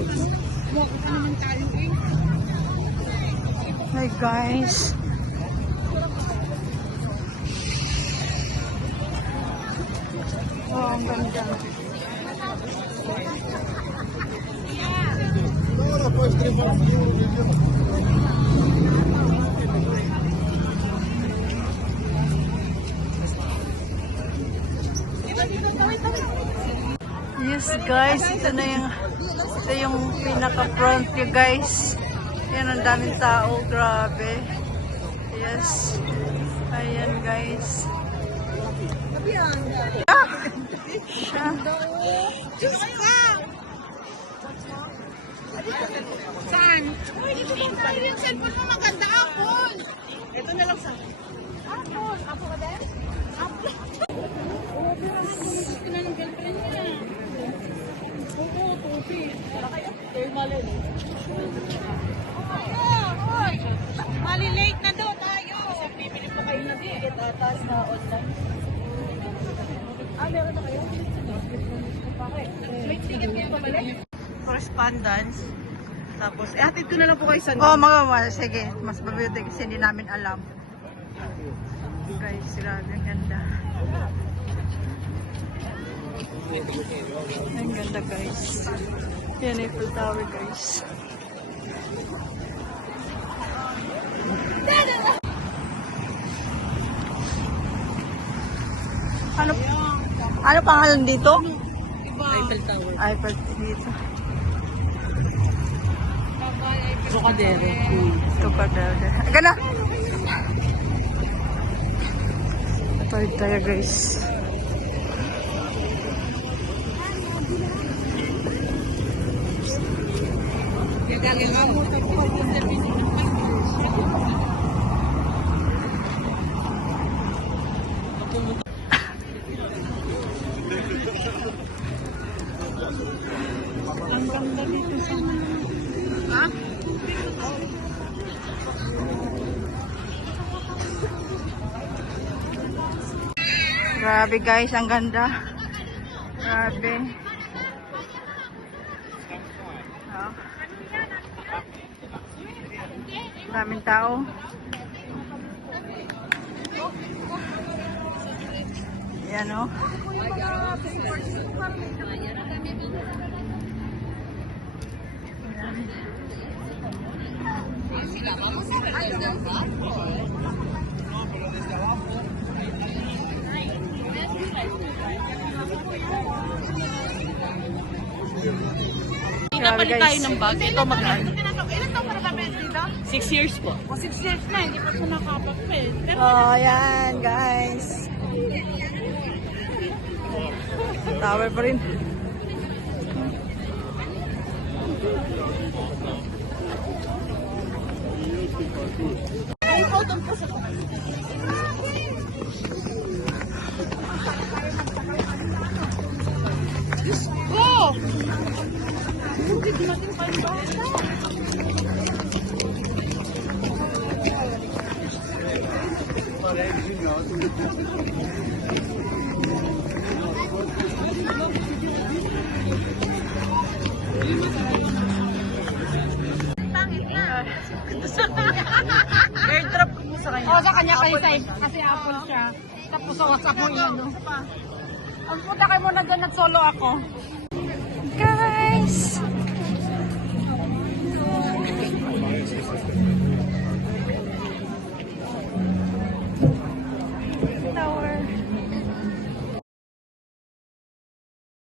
Hi guys. Oh, ang ganda. Yes guys, ito yung pinaka-front view guys. Yan, ang daming tao, grabe. Yes. Ayan guys. Ah! Siya. Saan? Uy, dito lang tayo yung cellphone mo, maganda apple. Ito na lang sa apple. Apple ka din? Apple. Oo, pero gusto na ng girlfriend niya. Oo, tupi. Para kayo, kayo malin. Hoy! Mali-late na daw tayo. Kasi pipili po kayo na ticket atas na online. Meron na kayo? May ticket kayo pabalik? Correspondence. Tapos, hatid ko na lang po kayo sa... Oh, mga sige. Mas mabuti kasi hindi namin alam. Guys, grabe, ang ganda. Ang ganda guys. Yan, Eiffel Tower guys. Ano pangalan dito? Eiffel Tower. Eiffel dito. Trocadero. Trocadero. Aga na! Park tayo guys. Ang ganda dito sa... Ha? Grabe guys, ang ganda. Grabe. Oh. Daming tao. Yan o. Pinapalit tayo ng bag. Ito magkano? Ilan taon ka na kami dito? 6 years po. O 6 years na, hindi pa siya nakapag-pay. Pero Oh, yan guys. Tower pa rin. ay, out of sa Go! Bukit natin pa yung bata. Pangit na. Airdrop mo sa kanya. O, sa kanya kayo side. Kasi apple siya. Tapos sa WhatsApp mo yun. Ang puta kayo muna doon, nag-solo ako.